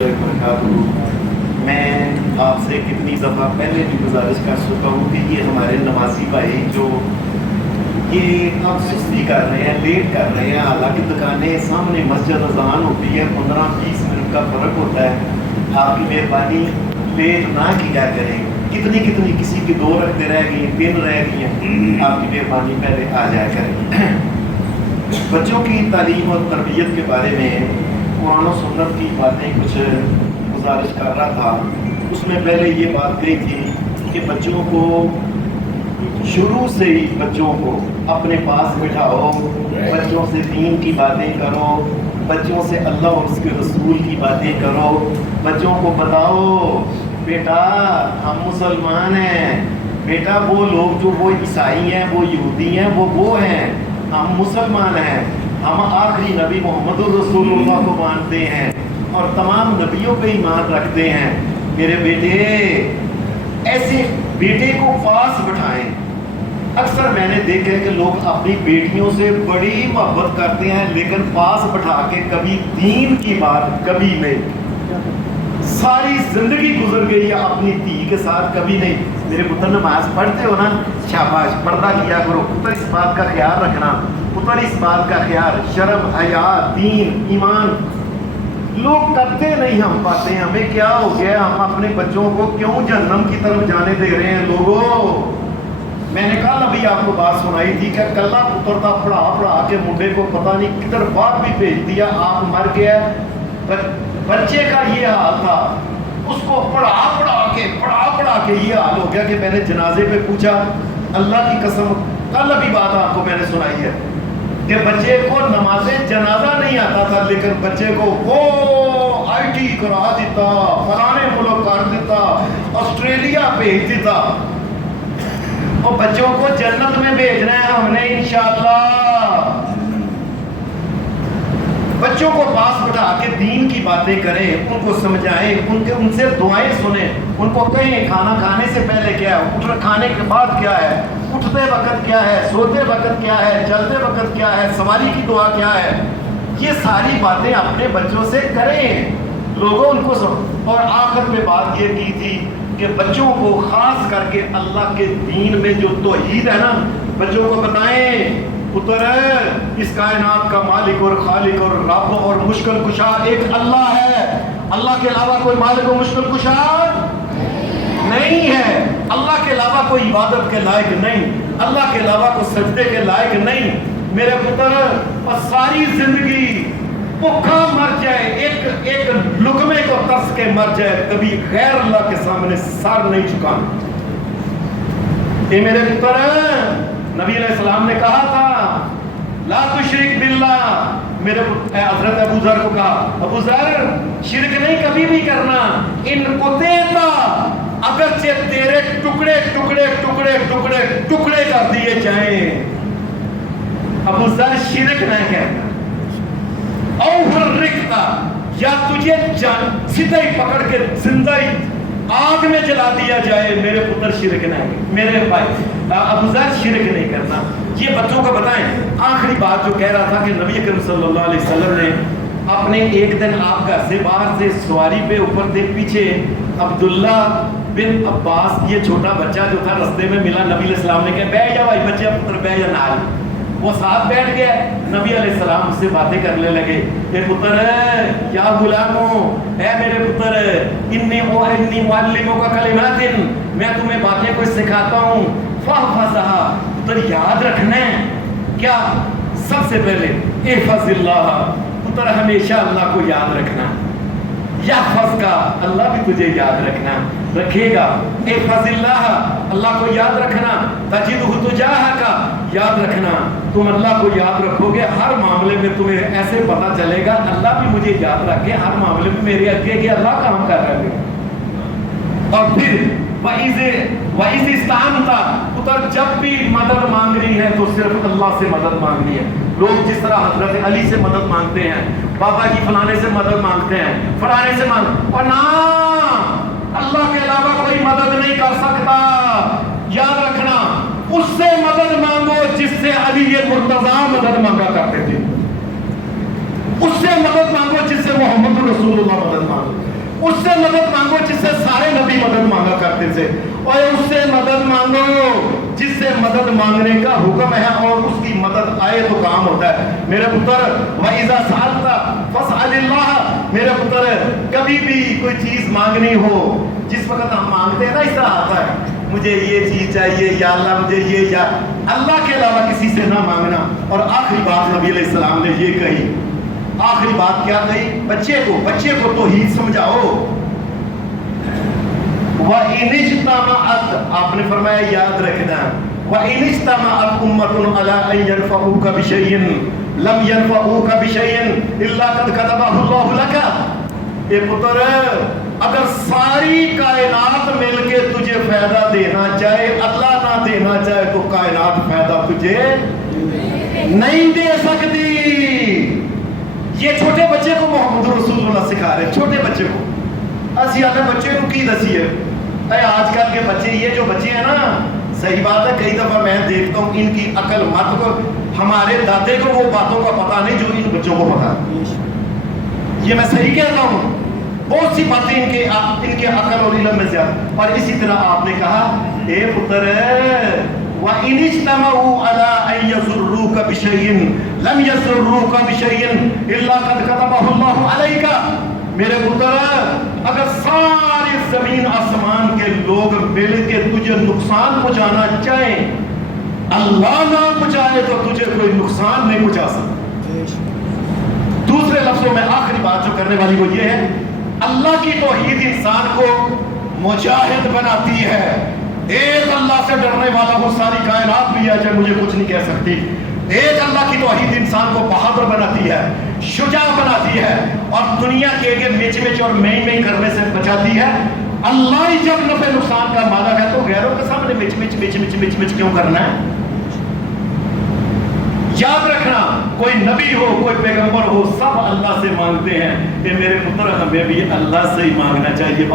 میں آپ سے کتنی دفعہ پہلے بھی گزارش کر چکا ہوں کہ یہ ہمارے نمازی بھائی جو یہ اب سستی کر رہے ہیں، لیٹ کر رہے ہیں، حالانکہ دکانیں سامنے مسجد اذان ہوتی ہے، 15-20 منٹ کا فرق ہوتا ہے. آپ کی مہربانی لیٹ نہ کیا کریں. کتنی کسی کی 2 رکھتے رہ گئی، 3 رہ گئی ہیں. آپ کی مہربانی پہلے آ جایا کریں. بچوں کی تعلیم اور تربیت کے بارے میں قرآن و سنت کی باتیں کچھ گزارش کر رہا تھا. اس میں پہلے یہ بات کہی تھی کہ بچوں کو شروع سے ہی بچوں کو اپنے پاس بٹھاؤ، بچوں سے دین کی باتیں کرو، بچوں سے اللہ اور اس کے رسول کی باتیں کرو. بچوں کو بتاؤ بیٹا ہم مسلمان ہیں، بیٹا وہ لوگ جو وہ عیسائی ہیں، وہ یہودی ہیں، وہ ہیں، ہم مسلمان ہیں، ہم آخری نبی محمد الرسول اللہ کو مانتے ہیں اور تمام نبیوں پہ ایمان رکھتے ہیں. میرے بیٹے ایسے بیٹے کو پاس بٹھائیں. اکثر میں نے دیکھا ہے کہ لوگ اپنی بیٹیوں سے بڑی محبت کرتے ہیں لیکن پاس بٹھا کے کبھی دین کی بات کبھی نہیں. ساری زندگی گزر گئی ہے اپنی دھی کے ساتھ، کبھی نہیں. میرے پتر نماز پڑھتے ہو نا، شاباش، پردہ کیا کرو. پتر اس بات کا خیال رکھنا، پتر اس بات کا خیال، شرم، حیا، دین، ایمان لوگ کرتے نہیں. ہم پاتے ہیں ہمیں کیا ہو گیا، ہم اپنے بچوں کو کیوں جہنم کی طرف جانے دے رہے ہیں. لوگوں میں نے کل ابھی آپ کو بات سنائی تھی کہ کلہ پتر تھا، پڑھا کے منڈے کو پتہ نہیں کدھر باپ بھی بھیج دیا، آپ مر گیا. بچے کا یہ حال تھا، اس کو پڑھا کے یہ حال ہو گیا کہ میں نے جنازے پہ پوچھا، اللہ کی قسم کل ابھی بات آپ کو میں نے سنائی ہے کہ بچے کو نماز جنازہ نہیں آتا تھا لیکن بچے کو وہ IT کرا دیتا، فلانے ملک کر دیتا، آسٹریلیا بھیج دیتا. اور بچوں کو جنت میں بھیجنا ہے ہم نے انشاءاللہ. بچوں کو پاس بٹھا کے دین کی باتیں کریں، ان کو سمجھائیں، ان سے دعائیں سنیں، ان کو کہیں کھانا کھانے سے پہلے کیا ہے، کھانے کے بعد کیا ہے، اٹھتے وقت کیا ہے، سوتے وقت کیا ہے، چلتے وقت کیا ہے، سواری کی دعا کیا ہے. یہ ساری باتیں اپنے بچوں سے کریں. لوگوں ان کو اور آخر میں بات یہ کی تھی کہ بچوں کو خاص کر کے اللہ کے دین میں جو توحید ہے نا، بچوں کو بتائیں پتر اس کائنات کا مالک اور خالق اور رب اور مشکل کشا ایک اللہ ہے. اللہ کے علاوہ کوئی مالک و مشکل کشا نہیں ہے. اللہ کے علاوہ کوئی عبادت کے لائق نہیں، اللہ کے علاوہ کوئی سجدے کے لائق نہیں. میرے پتر اور ساری زندگی بھوکا مر جائے، ایک لقمے کو ترس کے مر جائے، کبھی غیر اللہ کے سامنے سر نہیں جھکانا. اے میرے پتر، نبی علیہ السلام نے کہا تھا لا تشرک باللہ. میرے حضرت ابو ذر کو کہا ابو ذر شرک نہیں کبھی بھی کرنا. ان کو دیتا اگرچہ تیرے ٹکڑے ٹکڑے ٹکڑے ٹکڑے ٹکڑے کر دیے جائیں. ابو ذر شرک نہ کرنا. اور رکھتا یا تجھے سیدھا ہی پکڑ کے زندہ ہی آگ میں جلا دیا جائے. میرے پتر شرک نہ ہے. میرے بھائی ابو ذر شرک نہیں کرنا. یہ بچوں کو بتائیں. آخری بات جو کہہ رہا تھا کہ نبی اکرم صلی اللہ علیہ وسلم نے اپنے ایک دن آپ گھر سے باہر سے سواری پہ اوپر سے پیچھے عبداللہ بن عباس یہ چھوٹا بچہ جو تھا رستے میں ملا. نبی علیہ السلام نے کہا بیٹھ جا بھائی بچے پتر بیٹھ جا نال. وہ ساتھ بیٹھ گیا. نبی علیہ السلام اس سے باتیں کرنے لگے. اے پتر یا غلامو، اے میرے پتر، انی معلموں کا کلمات، میں تمہیں باتیں کچھ سکھاتا ہوں. فاحفظھا، پتر یاد رکھنا ہے. کیا؟ سب سے پہلے احفظ اللہ، پتر ہمیشہ اللہ کو یاد رکھنا. یحفظ کا، اللہ بھی تجھے یاد رکھنا رکھے گا. احفظ اللہ، اللہ کو یاد رکھنا. تجدہ تجاہک، یاد رکھنا. تم اللہ کو یاد رکھو گے ہر معاملے میں تمہیں ایسے پتا چلے گا اللہ بھی مجھے یاد رکھے ہر معاملے میں میرے اگے کہ اللہ کام کر رہے ہیں. اور پھر وَإِذِ اسْتَعَنْتَ، پتر جب بھی مدد مانگنی ہے تو صرف اللہ سے مدد مانگنی ہے. لوگ جس طرح حضرت علی سے مدد مانگتے ہیں، بابا جی فلانے سے مدد مانگتے ہیں، فلانے سے اور نہ، اللہ کے علاوہ کوئی مدد نہیں کر سکتا. یاد رکھنا اس سے مدد مانگو جس سے علی مرتضیٰ مدد مانگا کرتے تھے. اس سے مدد مانگو جس سے محمد رسول اللہ مدد مانگو. اس سے مدد مانگو جس سے سارے نبی مدد مانگا کرتے تھے، اور اس سے مدد مانگو جس سے مدد مانگنے کا حکم ہے اور اس کی مدد آئے تو کام ہوتا ہے۔ میرے پتر وَإِذَا سَأَلْتَ فَاسْأَلِ اللَّهَ، میرے پتر کبھی بھی کوئی چیز مانگنی ہو، جس وقت ہم مانگتے ہیں نا اس طرح آتا ہے، مجھے یہ چیز چاہیے یا اللہ مجھے یہ، یا اللہ کے علاوہ کسی سے نہ مانگنا۔ اور آخری بات نبی علیہ السلام نے یہ کہی، آخری بات کیا کہی؟ بچے کو توحید سمجھاؤ۔ وَإِنِ اجْتَمَعَتْ، آپ نے فرمایا یاد رکھنا، وَإِنِ اجْتَمَعَتْ أُمَّةٌ عَلَىٰ أَن يَنفَعُوكَ بِشَيْءٍ لَمْ يَنفَعُوكَ بِشَيْءٍ إِلَّا قَدْ كَتَبَهُ اللَّهُ لَكَ۔ اے پتر، اگر ساری کائنات مل کے تجھے فائدہ دینا چاہے، اللہ نہ دینا چاہے تو کائنات فائدہ تجھے نہیں دے سکتی۔ یہ چھوٹے بچے کو محمد رسول اللہ سکھا رہے، چھوٹے بچے کو۔ اسی آنے بچے کو کی دسی ہے، اے آج کل کے بچے، یہ جو بچے ہیں نا، صحیح بات ہے، کئی دفعہ میں دیکھتا ہوں ان کی عقل مت کو، ہمارے دادے کو وہ باتوں کا پتہ نہیں جو ان بچوں کو پتہ ہے۔ یہ میں صحیح کہتا ہوں، بہت سی باتیں ان کے عقل اور علم میں زیادہ۔ اور اسی طرح آپ نے کہا، اے پتر، وَإِنِ اجْتَمَعُوا عَلَىٰ أَن يَضُرُّوكَ بِشَيْءٍ لَمْ يَضُرُّوكَ بِشَيْءٍ إِلَّا قَدْ كَتَبَهُ اللَّهُ عَلَيْكَ۔ میرے پتر، اگر سارے زمین آسمان کے لوگ مل کے تجھے نقصان پہنچانا چاہیں، اللہ نہ پہنچائے تو تجھے کوئی نقصان نہیں پہنچا سکتا۔ دوسرے لفظوں میں آخری بات جو کرنے والی وہ یہ ہے، اللہ کی توحید انسان کو مجاہد بناتی ہے۔ ایک اللہ سے ڈرنے والا وہ ساری کائنات بھی ہے چاہے مجھے کچھ نہیں کہہ سکتی۔ ایک اللہ کی توحید انسان کو بہادر بناتی ہے، شجاع بناتی ہے، اور دنیا کے مچ اور میں کرنے سے بچاتی ہے۔ اللہ ہی جب نفع نقصان کا مالک ہے تو غیروں کے سامنے مچ کیوں کرنا ہے؟ یاد رکھنا، کوئی نبی ہو، کوئی پیغمبر ہو، سب اللہ سے مانگتے ہیں کہ میرے پتر ہمیں بھی اللہ سے ہی مانگنا چاہیے۔